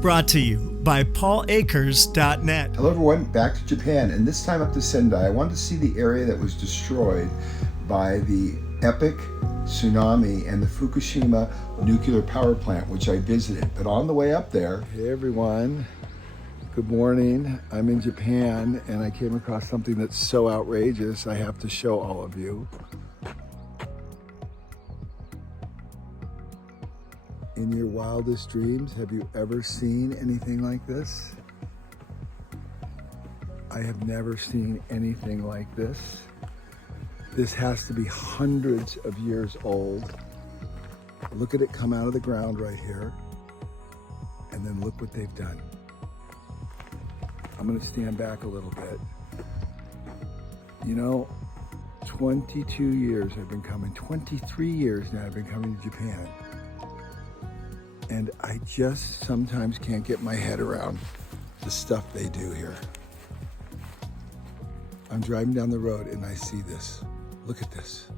Brought to you by paulakers.net. Hello everyone, back to Japan, and this time up to Sendai. I wanted to see the area that was destroyed by the epic tsunami and the Fukushima nuclear power plant, which I visited. But on the way up there... Hey everyone, good morning. I'm in Japan, and I came across something that's so outrageous I have to show all of you. In your wildest dreams, have you ever seen anything like this? I have never seen anything like this. This has to be hundreds of years old. Look at it come out of the ground right here. And then look what they've done. I'm gonna stand back a little bit. You know, 22 years I've been coming, 23 years now I've been coming to Japan. And I just sometimes can't get my head around the stuff they do here. I'm driving down the road and I see this. Look at this.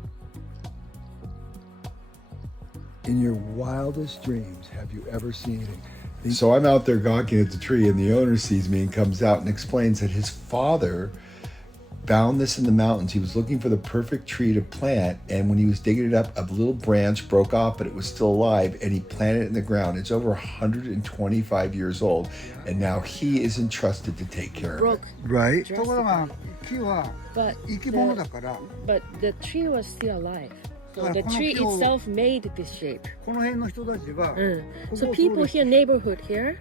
In your wildest dreams, have you ever seen anything? So I'm out there gawking at the tree, and the owner sees me and comes out and explains that his father found this in the mountains. He was looking for the perfect tree to plant, and when he was digging it up, a little branch broke off, but it was still alive, and he planted it in the ground. It's over 125 years old, and now he is entrusted to take care of it. Right? But the tree was still alive. So the tree itself made this shape. So people here, neighborhood here,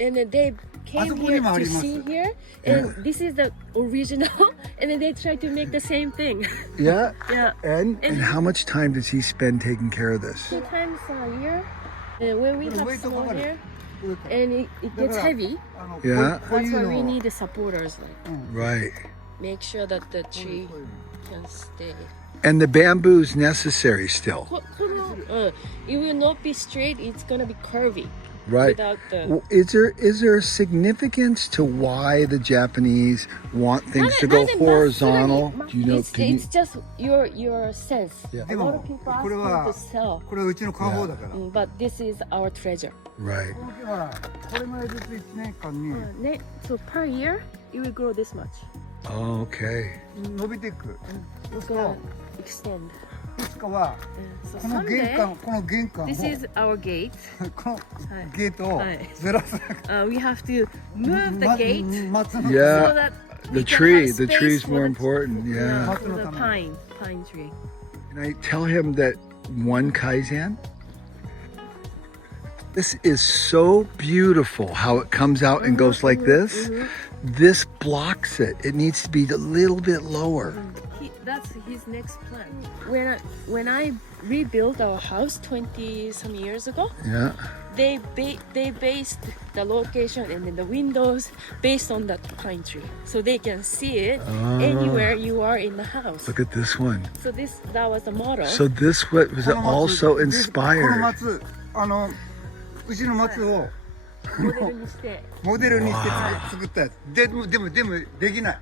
and then they came here to see here, and this is the original, and then they try to make the same thing. Yeah? Yeah. And how much time does he spend taking care of this? 2 times a year. And when we have snow here, and it gets heavy, Yeah? that's why we need the supporters. Like, Right. make sure that the tree can stay. And the bamboo's necessary still. It will not be straight, it's gonna be curvy. Right. Without the... Well, is there a significance to why the Japanese want things to go horizontal? Do you know? It's just your sense. Yeah. A lot of people ask me to sell. But this is our treasure. Right. So per year, it will grow this much. Oh, okay. It's gonna extend. So someday, this is our gate. We have to move the gate. Yeah. So that The we can tree. have The space tree's for more the- important. Yeah. For the pine tree. Can I tell him that one kaizen? This is so beautiful how it comes out and goes like this. This blocks it. It needs to be a little bit lower. That's his next plan. When I rebuilt our house 20 some years ago, Yeah. they based the location and then the windows based on that pine tree, so they can see it anywhere you are in the house. Look at this one. So that was the model. So this was also inspired. モデルにしてモデルにして作ったやつ。でもできない。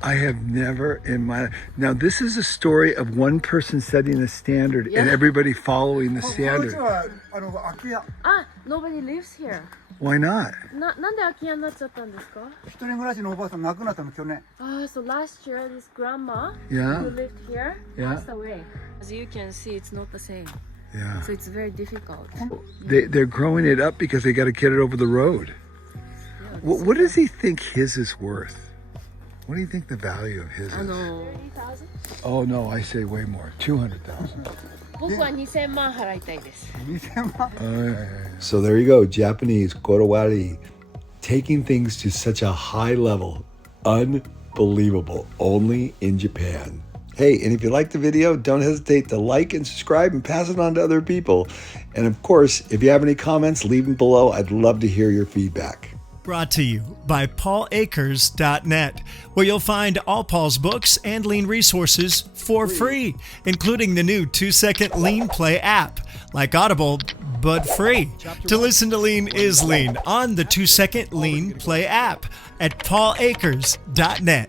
I have never in my... Now this is a story of one person setting a standard and everybody following the この standard. 人は空き家。Nobody lives here. Why not? なんで空き家になっちゃったんですか？一人暮らしのおばあさん亡くなったの去年。So last year this grandma Yeah. who lived here Yeah. passed away. As you can see, it's not the same. Yeah. So it's very difficult. They're growing it up because they got to get it over the road. What does he think his is worth? What do you think the value of his is? 30,000? Oh no, I say way more. 200,000. 僕は2000万払いたいです。2000万。 So there you go, Japanese korowari, taking things to such a high level, unbelievable, only in Japan. Hey, and if you liked the video, don't hesitate to like and subscribe and pass it on to other people. And of course, if you have any comments, leave them below. I'd love to hear your feedback. Brought to you by paulakers.net, where you'll find all Paul's books and lean resources for free, including the new 2-second lean play app, like Audible, but free. To listen to Lean is Lean on the 2-second lean play app at paulakers.net.